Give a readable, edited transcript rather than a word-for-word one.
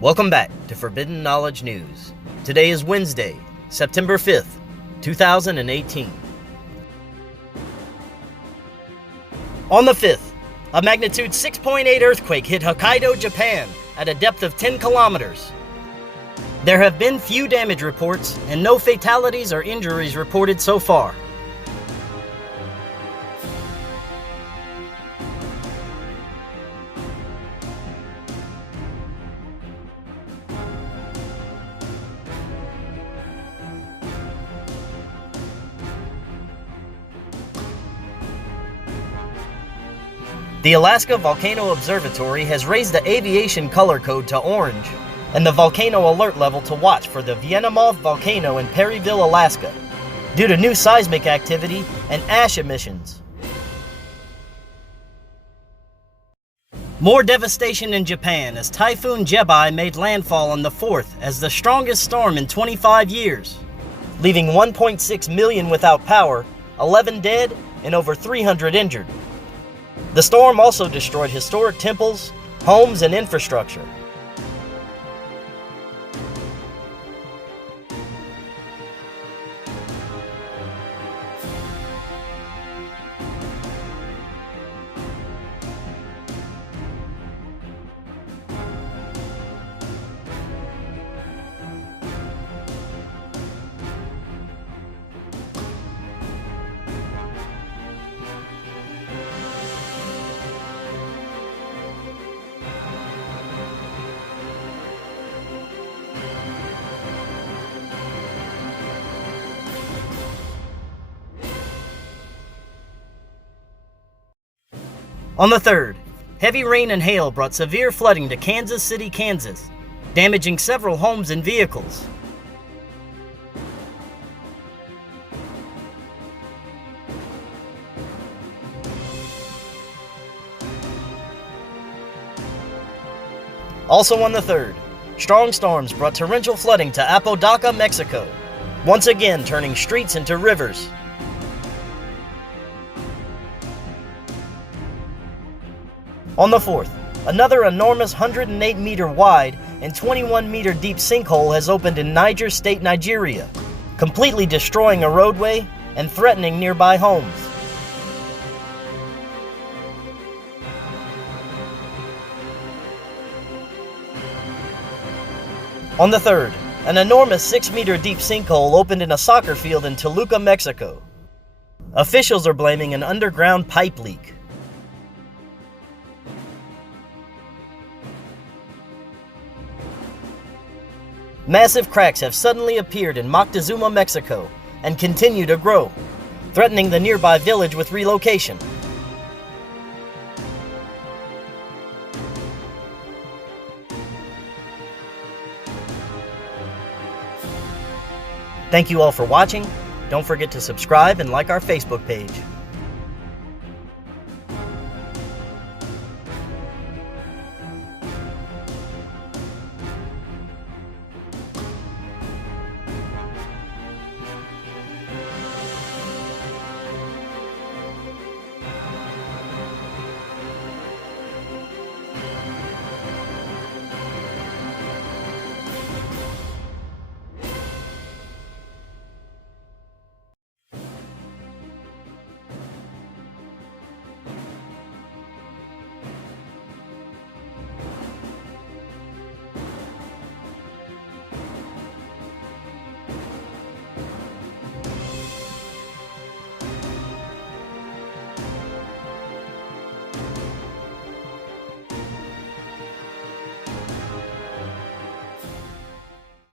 Welcome back to Forbidden Knowledge News. Today is Wednesday, September 5th, 2018. On the 5th, a magnitude 6.8 earthquake hit Hokkaido, Japan at a depth of 10 kilometers. There have been few damage reports and no fatalities or injuries reported so far. The Alaska Volcano Observatory has raised the aviation color code to orange and the volcano alert level to watch for the Vienamov volcano in Perryville, Alaska, due to new seismic activity and ash emissions. More devastation in Japan as Typhoon Jebi made landfall on the 4th as the strongest storm in 25 years, leaving 1.6 million without power, 11 dead, and over 300 injured. The storm also destroyed historic temples, homes, and infrastructure. On the 3rd, heavy rain and hail brought severe flooding to Kansas City, Kansas, damaging several homes and vehicles. Also on the 3rd, strong storms brought torrential flooding to Apodaca, Mexico, once again turning streets into rivers. On the 4th, another enormous 108-meter wide and 21-meter deep sinkhole has opened in Niger State, Nigeria, completely destroying a roadway and threatening nearby homes. On the 3rd, an enormous 6-meter deep sinkhole opened in a soccer field in Toluca, Mexico. Officials are blaming an underground pipe leak. Massive cracks have suddenly appeared in Moctezuma, Mexico, and continue to grow, threatening the nearby village with relocation. Thank you all for watching. Don't forget to subscribe and like our Facebook page.